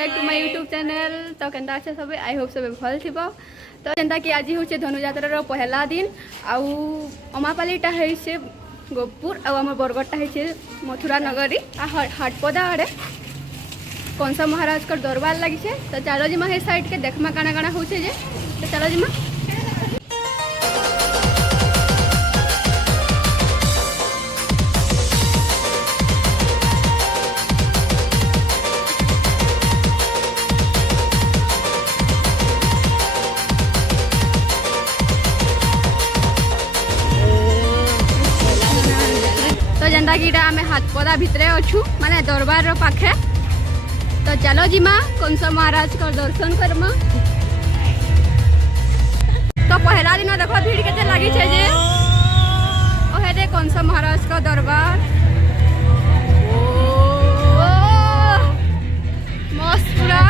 Back to my YouTube channel. तो केनता अच्छे सब आई होप सब भल थी। तो जेनता कि आज हूँ धनुजात्रार पहला दिन आउ अमापालीटा है गोपुर आम बरगढ़टा है मथुरा नगरी हाटपदा आड़े कंसा महाराज का दरबार लगी। तो चलो जिमा हे साइड के देखमा काना काना हो तो चलो जिमा। जेनता कि आम हाटपदा भितर अच्छू माने दरबार पाखे। तो चलो जिमा कंसा महाराज का दर्शन करमा। तो पहला दिन देखो भीड़ के लगी जे ओहे कंसा महाराज का दरबार मस्त पूरा।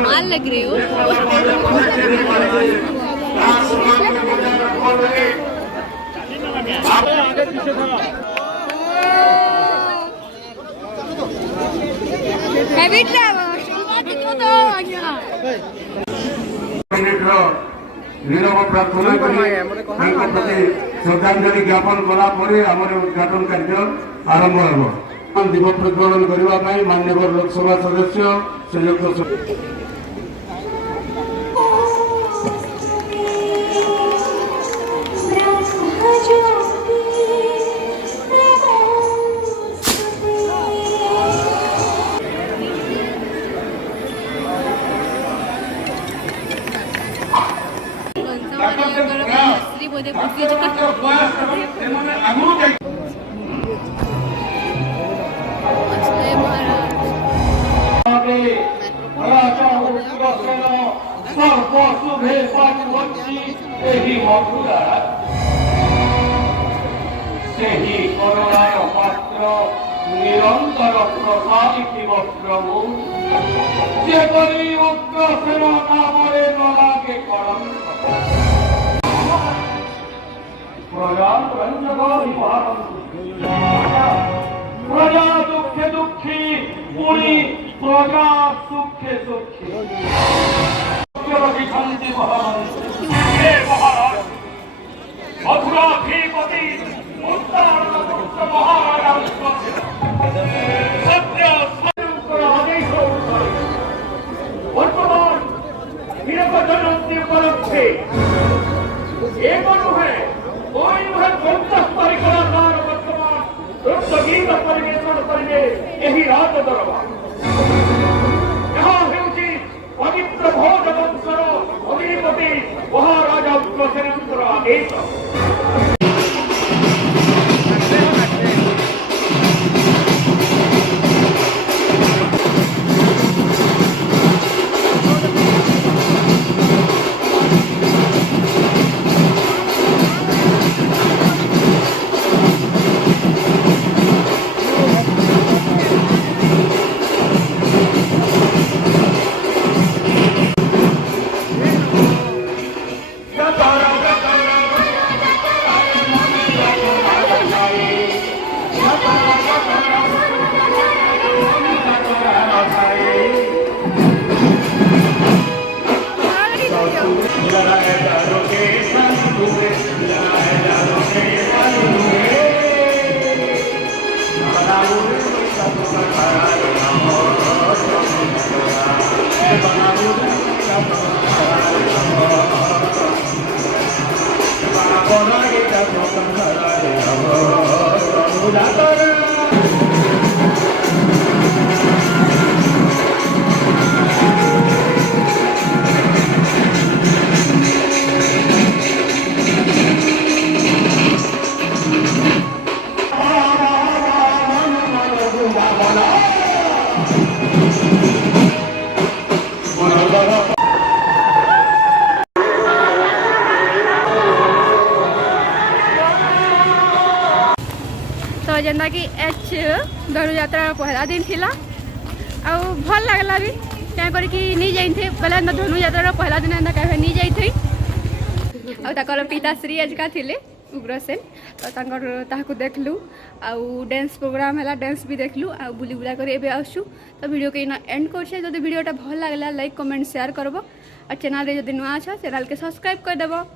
माल लग रहे हो हैवी ड्राइवर प्रार्थना करी श्रद्धांजलि ज्ञापन कला उद्घाटन कार्य आरंभ हो दिवस प्रज्वलन करने माननीय लोकसभा सदस्य श्रीयुक्त बोधे निरंतर प्रसादित प्रभु उग्रसेन नाम नलागे प्रजा दुखे दुखी पुरी प्रजा सुखे सुखी शांति महाराज मथुराधिपति महाराज सत्य आदेश वर्तमान निरपजन उपलक्षे एक नुहे कोई नुहे 50 परिकलाकार वर्तमान नृत्य गीत परिवेषण करेंगे यही रात दरबार यहाँ ହେଉଛି पवित्र भोज वंशर अधिपति महाराजा उग्रसेनଙ୍କର आदेश तो जेनता कि एच धनुयात्रा पहला दिन थिला आउ भल लगला भी क्या करके नहीं जाइथे बेले धनुयात्रा पहला दिन एंता कहे नहीं जाइथे आउ ताकर पिताश्री आजका थिले उग्रसेन तो ताको देखलु आउ डांस प्रोग्राम है डांस भी देखलु आउ बुली बुला कर एबे आसु तो वीडियो के इना एंड करछे जदि वीडियोटा भल लागला लाइक कमेंट शेयर करबो और चैनल रे जदि नुआ छ चैनल के सब्सक्राइब कर देबो।